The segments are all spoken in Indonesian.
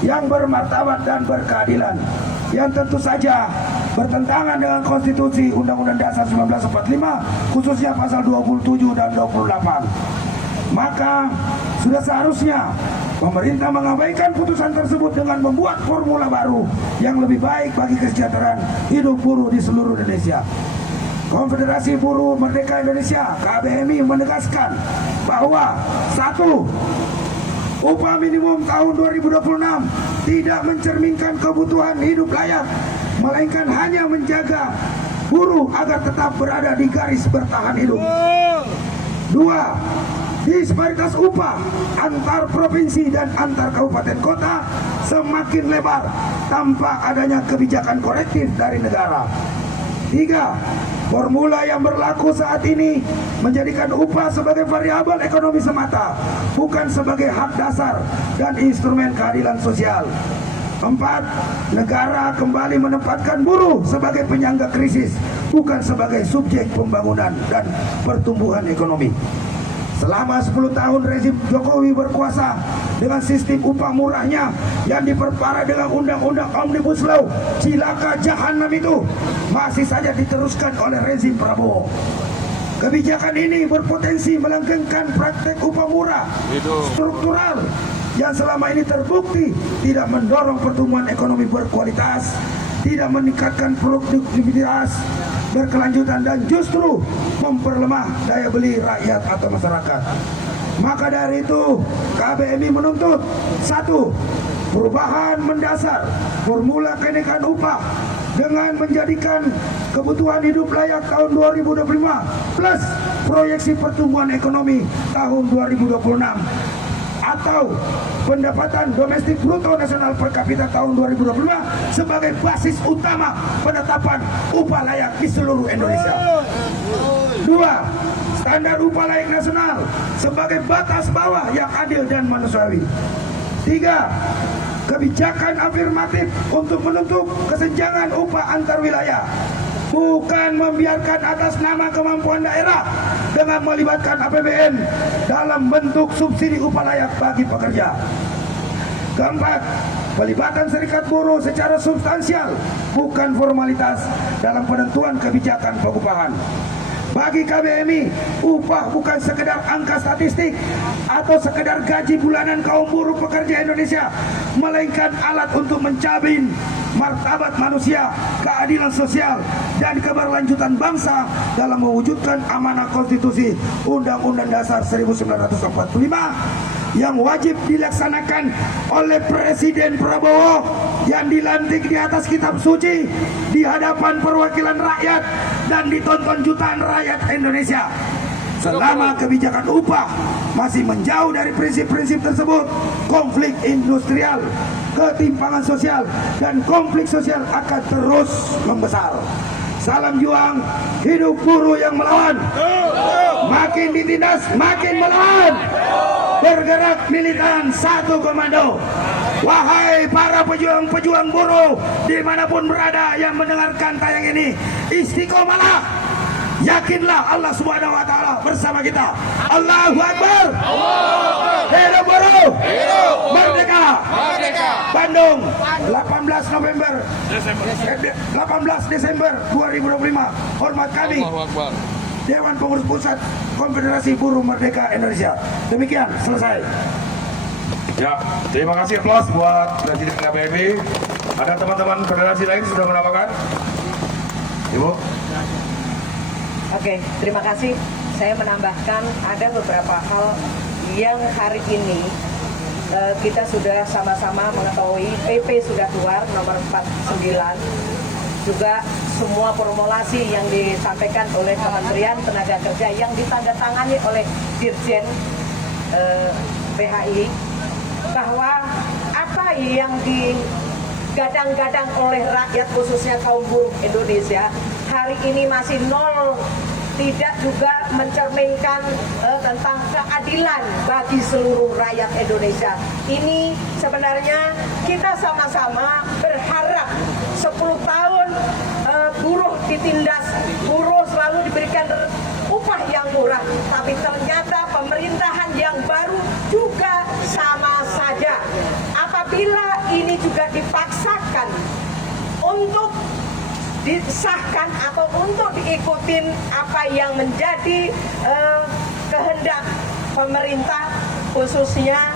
yang bermartabat dan berkeadilan, yang tentu saja bertentangan dengan konstitusi Undang-Undang Dasar 1945, khususnya pasal 27 dan 28. Maka sudah seharusnya pemerintah mengabaikan putusan tersebut dengan membuat formula baru yang lebih baik bagi kesejahteraan hidup buruh di seluruh Indonesia. Konfederasi Buruh Merdeka Indonesia (KBMI) menegaskan bahwa 1. Upah minimum tahun 2026 tidak mencerminkan kebutuhan hidup layak, melainkan hanya menjaga buruh agar tetap berada di garis bertahan hidup. 2. Disparitas upah antar provinsi dan antar kabupaten kota semakin lebar tanpa adanya kebijakan korektif dari negara. 3. Formula yang berlaku saat ini menjadikan upah sebagai variabel ekonomi semata, bukan sebagai hak dasar dan instrumen keadilan sosial. 4. Negara kembali menempatkan buruh sebagai penyangga krisis, bukan sebagai subjek pembangunan dan pertumbuhan ekonomi. Selama 10 tahun rezim Jokowi berkuasa dengan sistem upah murahnya yang diperparah dengan undang-undang Omnibus Law, cilaka jahanam itu masih saja diteruskan oleh rezim Prabowo. Kebijakan ini berpotensi melanggengkan praktek upah murah struktural yang selama ini terbukti tidak mendorong pertumbuhan ekonomi berkualitas, tidak meningkatkan produktivitas berkelanjutan, dan justru memperlemah daya beli rakyat atau masyarakat. Maka dari itu KBMI menuntut 1. Perubahan mendasar formula kenaikan upah dengan menjadikan kebutuhan hidup layak tahun 2025 plus proyeksi pertumbuhan ekonomi tahun 2026 atau pendapatan domestik bruto nasional per kapita tahun 2025 sebagai basis utama penetapan upah layak di seluruh Indonesia. 2. Standar upah layak nasional sebagai batas bawah yang adil dan manusiawi. 3. Kebijakan afirmatif untuk menutup kesenjangan upah antar wilayah, bukan membiarkan atas nama kemampuan daerah dengan melibatkan APBN dalam bentuk subsidi upah layak bagi pekerja. 4. Pelibatan serikat buruh secara substansial, bukan formalitas dalam penentuan kebijakan pengupahan. Bagi KBMI, upah bukan sekedar angka statistik atau sekedar gaji bulanan kaum buruh pekerja Indonesia, melainkan alat untuk menjamin martabat manusia, keadilan sosial, dan keberlanjutan bangsa dalam mewujudkan amanah konstitusi Undang-Undang Dasar 1945 yang wajib dilaksanakan oleh Presiden Prabowo yang dilantik di atas kitab suci di hadapan perwakilan rakyat dan ditonton jutaan rakyat Indonesia. Selama kebijakan upah masih menjauh dari prinsip-prinsip tersebut, konflik industrial, ketimpangan sosial, dan konflik sosial akan terus membesar. Salam juang, hidup buruh yang melawan. Makin ditindas, makin melawan. Bergerak militan, satu komando. Wahai para pejuang-pejuang buruh dimanapun berada yang mendengarkan tayang ini, istiqomalah. Yakinlah Allah Subhanahu wa Ta'ala bersama kita. Allahu Akbar. Hidup buruh. Merdeka. Bandung 18 Desember 2025. Hormat kami Dewan Pengurus Pusat Konfederasi Buruh Merdeka Indonesia. Demikian, selesai. Ya, terima kasih aplaus buat Presiden KBMI. Ada teman-teman federasi lain sudah menambahkan? Ibu? Oke, terima kasih. Saya menambahkan ada beberapa hal yang hari ini kita sudah sama-sama mengetahui. PP sudah keluar nomor 49. Juga semua formulasi yang disampaikan oleh Kementerian Tenaga Kerja yang ditandatangani oleh Dirjen PHI, bahwa apa yang digadang-gadang oleh rakyat khususnya kaum buruh Indonesia hari ini masih nol, tidak juga mencerminkan tentang keadilan bagi seluruh rakyat Indonesia. Ini sebenarnya kita sama-sama berharap 10 tahun buruh ditindas, buruh selalu diberikan upah yang murah, tapi ternyata pemerintahan yang baru juga sama saja. Apabila apabila ini juga dipaksakan untuk disahkan atau untuk diikutin apa yang menjadi kehendak pemerintah, khususnya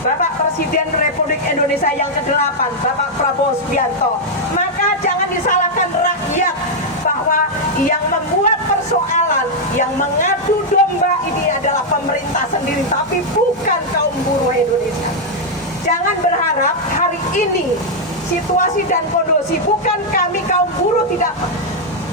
Bapak Presiden Republik Indonesia yang ke-8, Bapak Prabowo Subianto, maka jangan disalahkan rakyat bahwa yang membuat persoalan, yang mengadu domba ini adalah pemerintah sendiri, tapi bukan kaum buruh Indonesia. Jangan berharap hari ini situasi dan kondisi, bukan kami kaum buruh tidak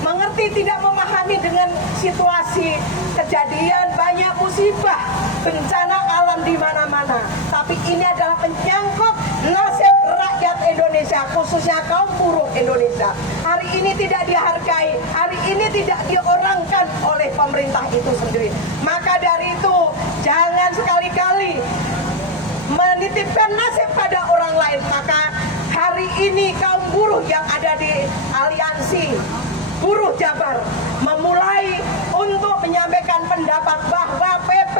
mengerti, tidak memahami dengan situasi kejadian banyak musibah, bencana alam di mana-mana. Tapi ini adalah menyangkut nasib rakyat Indonesia, khususnya kaum buruh Indonesia. Hari ini tidak dihargai, hari ini tidak diorangkan oleh pemerintah itu sendiri. Maka dari itu, jangan sekali-kali menitipkan nasib pada orang lain. Maka hari ini kaum buruh yang ada di aliansi Buruh Jabar memulai untuk menyampaikan pendapat bahwa PP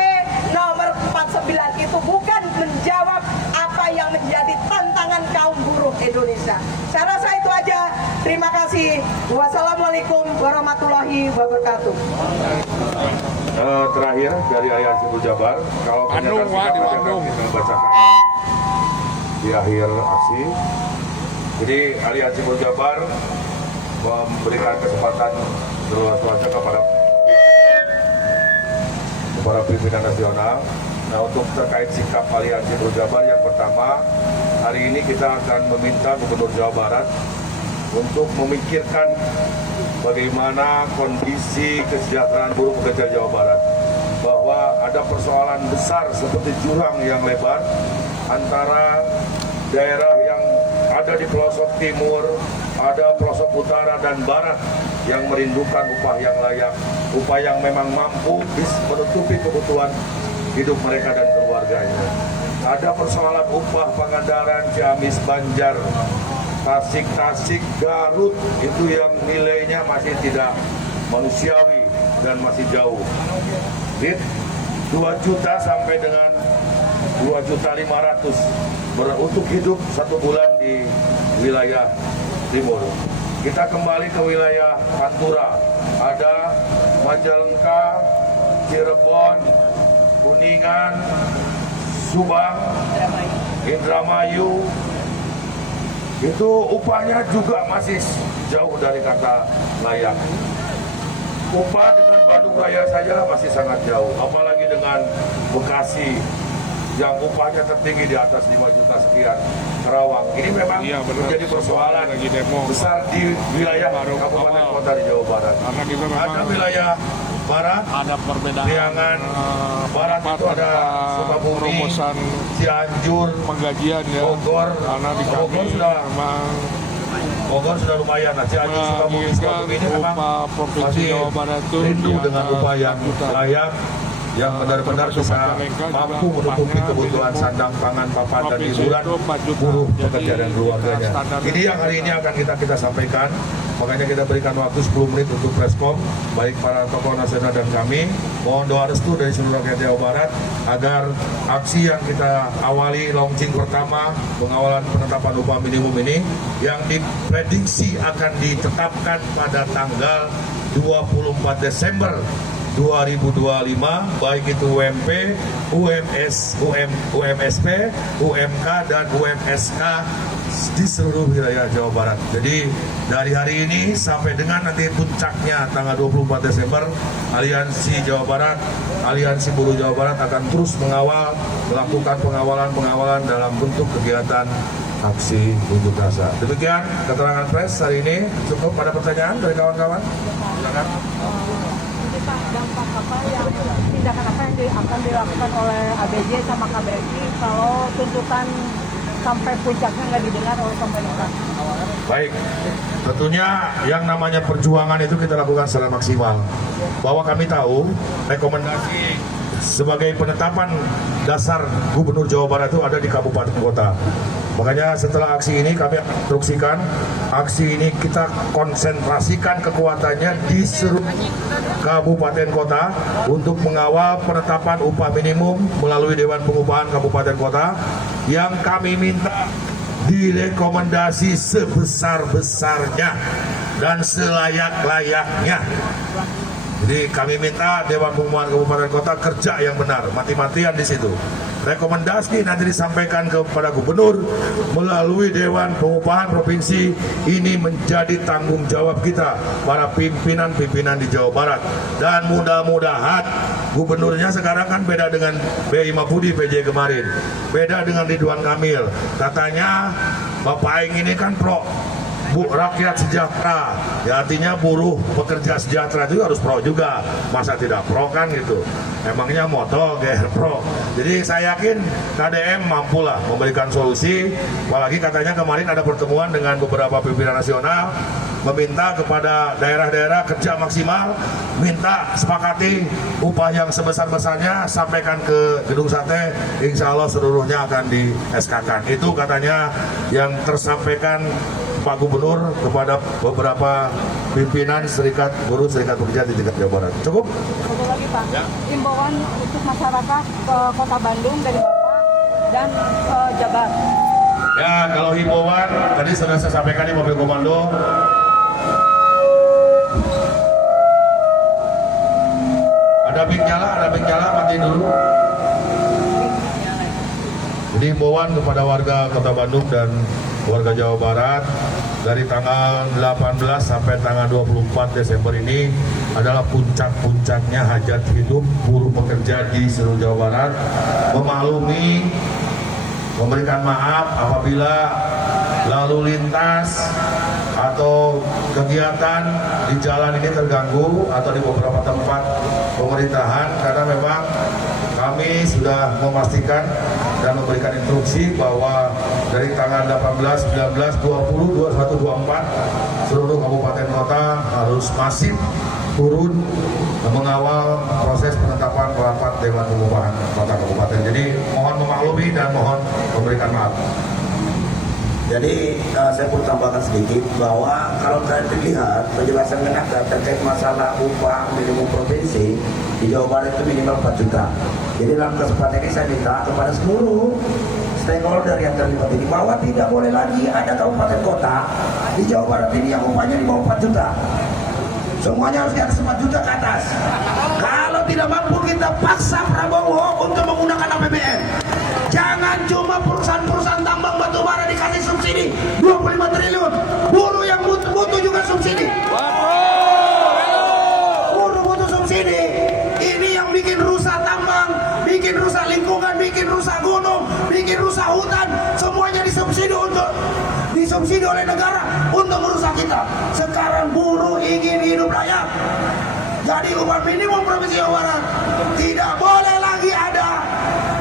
nomor 49 itu bukan menjawab apa yang menjadi tantangan kaum buruh Indonesia. Saya rasa itu aja. Terima kasih. Wassalamualaikum warahmatullahi wabarakatuh. Terakhir dari Aliansi Buruh Jabar, kalau pernyataan sikap akan kita bacakan di akhir aksi. Jadi Aliansi Buruh Jabar memberikan kesempatan berluas-luasnya kepada pimpinan nasional. Nah, untuk terkait sikap Aliansi Buruh Jabar, yang pertama, hari ini kita akan meminta Gubernur Jawa Barat untuk memikirkan bagaimana kondisi kesejahteraan buruh pekerja Jawa Barat, bahwa ada persoalan besar seperti jurang yang lebar antara daerah yang ada di pelosok timur, ada pelosok utara dan barat yang merindukan upah yang layak, upah yang memang mampu menutupi kebutuhan hidup mereka dan keluarganya. Ada persoalan upah Pangandaran, Ciamis, Banjar, Tasik, Garut, itu yang nilainya masih tidak manusiawi dan masih jauh. 2 juta sampai dengan 2.500.000 untuk hidup 1 bulan di wilayah timur. Kita kembali ke wilayah Pantura, ada Majalengka, Cirebon, Kuningan, Subang, Indramayu. Itu upahnya juga masih jauh dari kata layak. Upah dengan Bandung Raya saja masih sangat jauh, apalagi dengan Bekasi yang upahnya tertinggi di atas 5 juta sekian. Kerawang, ini memang menjadi persoalan besar di wilayah kabupaten kota di Jawa Barat. Ada wilayah barat, ada perbedaan Priangan barat itu ada Sukabumi, Cianjur, penggajian ya. Bogor, Karena di kami Bogor sudah memang Bogor sudah lumayan. Nah, Cianjur, Sukabumi ini memang Provinsi masih Jawa Barat itu rindu di dengan atas upah yang 4 juta. layak, yang benar-benar bisa mampu menutupi kebutuhan sandang, pangan, papan, dan hiburan buruh pekerja dan keluarganya. Ini yang hari ini akan kita sampaikan. Makanya kita berikan waktu 10 menit untuk preskon, baik para tokoh nasional dan kami. Mohon doa restu dari seluruh rakyat Jawa Barat agar aksi yang kita awali launching pertama, pengawalan penetapan upah minimum ini, yang diprediksi akan ditetapkan pada tanggal 24 Desember 2025, baik itu UMP, UMSP, UMK, dan UMSK di seluruh wilayah Jawa Barat. Jadi dari hari ini sampai dengan nanti puncaknya tanggal 24 Desember, Aliansi Jawa Barat, Aliansi Buruh Jawa Barat akan terus melakukan pengawalan dalam bentuk kegiatan aksi unjuk rasa. Demikian keterangan pers hari ini. Cukup, ada pertanyaan dari kawan-kawan? Silakan. Dampak apa yang tindakan apa yang akan dilakukan oleh ABJ sama KBRI kalau tuntutan sampai puncaknya nggak didengar oleh pemerintah? Baik, tentunya yang namanya perjuangan itu kita lakukan secara maksimal. Bahwa kami tahu rekomendasi sebagai penetapan dasar Gubernur Jawa Barat itu ada di kabupaten kota. Makanya setelah aksi ini kami akan instruksikan, aksi ini kita konsentrasikan kekuatannya di seluruh kabupaten kota untuk mengawal penetapan upah minimum melalui Dewan Pengupahan Kabupaten Kota, yang kami minta direkomendasi sebesar-besarnya dan selayak-layaknya. Jadi kami minta Dewan Pembinaan Kabupaten Kota kerja yang benar, mati-matian di situ. Rekomendasi nanti disampaikan kepada gubernur melalui Dewan Pengupahan Provinsi. Ini menjadi tanggung jawab kita para pimpinan-pimpinan di Jawa Barat. Dan mudah-mudahan gubernurnya sekarang kan beda dengan B.I. Mapudi PJ kemarin, beda dengan Ridwan Kamil. Katanya Bapak Aing ini kan pro rakyat sejahtera, ya artinya buruh pekerja sejahtera itu harus pro juga, masa tidak pro kan gitu, emangnya moto GR pro. Jadi saya yakin KDM mampulah memberikan solusi, apalagi katanya kemarin ada pertemuan dengan beberapa pimpinan nasional meminta kepada daerah-daerah kerja maksimal, minta sepakati upah yang sebesar-besarnya, sampaikan ke Gedung Sate, insya Allah seluruhnya akan di SK-kan. Itu katanya yang tersampaikan Pak Gubernur kepada beberapa pimpinan Serikat Buruh Serikat Pekerja di tingkat Jawa Barat. Cukup? Satu lagi Pak, imbauan untuk masyarakat ke Kota Bandung dari Bapak dan Jabar. Ya, kalau himbauan tadi sudah saya sampaikan di mobil komando. Ada mic nyala, matiin dulu. Jadi himbauan kepada warga Kota Bandung dan warga Jawa Barat dari tanggal 18 sampai tanggal 24 Desember ini adalah puncak-puncaknya hajat hidup buruh pekerja di seluruh Jawa Barat. Memaklumi, memberikan maaf apabila lalu lintas atau kegiatan di jalan ini terganggu atau di beberapa tempat pemerintahan, karena memang kami sudah memastikan dan memberikan instruksi bahwa dari tanggal 18, 19, 20, 21, 24 seluruh kabupaten kota harus masif turun mengawal proses penetapan rapat Dewan Pengupahan Kota Kabupaten. Jadi mohon memaklumi dan mohon memberikan maaf. Jadi saya pun tambahkan sedikit bahwa kalau kalian lihat penjelasan Menakta terkait masalah upah minimum provinsi di Jawa Barat itu minimal 4 juta. Jadi dalam kesempatan ini saya minta kepada seluruh stakeholder yang terlibat ini bahwa tidak boleh lagi ada kabupaten kota di Jawa Barat ini yang upahnya di bawah 4 juta. Semuanya harus di atas 4 juta ke atas. Kalau tidak mampu kita paksa Prabowo untuk menggunakan APBN. Jangan cuma perusahaan-perusahaan tambang batu bara dikasih subsidi 25 triliun. Buruh yang butuh juga subsidi. Buruh butuh subsidi. Ini yang bikin rusak tambang, bikin rusak lingkungan, bikin rusak gunung, bikin rusak hutan. Semuanya disubsidi oleh negara untuk merusak kita. Sekarang buruh ingin hidup layak. Jadi upah minimum Provinsi Jawa Barat tidak boleh lagi ada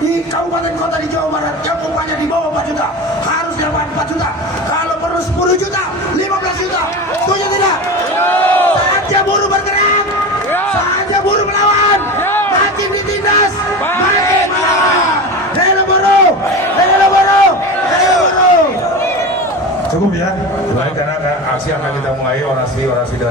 di kabupaten kota di Jawa Barat yang upahnya di bawah 4 juta. Harus di atas 4 juta. Kalau perlu 10 juta, 15 juta. Setuju tidak? Saatnya buruh bergerak. Saatnya buruh melawan. Makin ditindas, makin melawan. Helo buruh, helo buruh, helo buruh. Cukup ya. Baik, karena aksi akan kita mulai orasi dari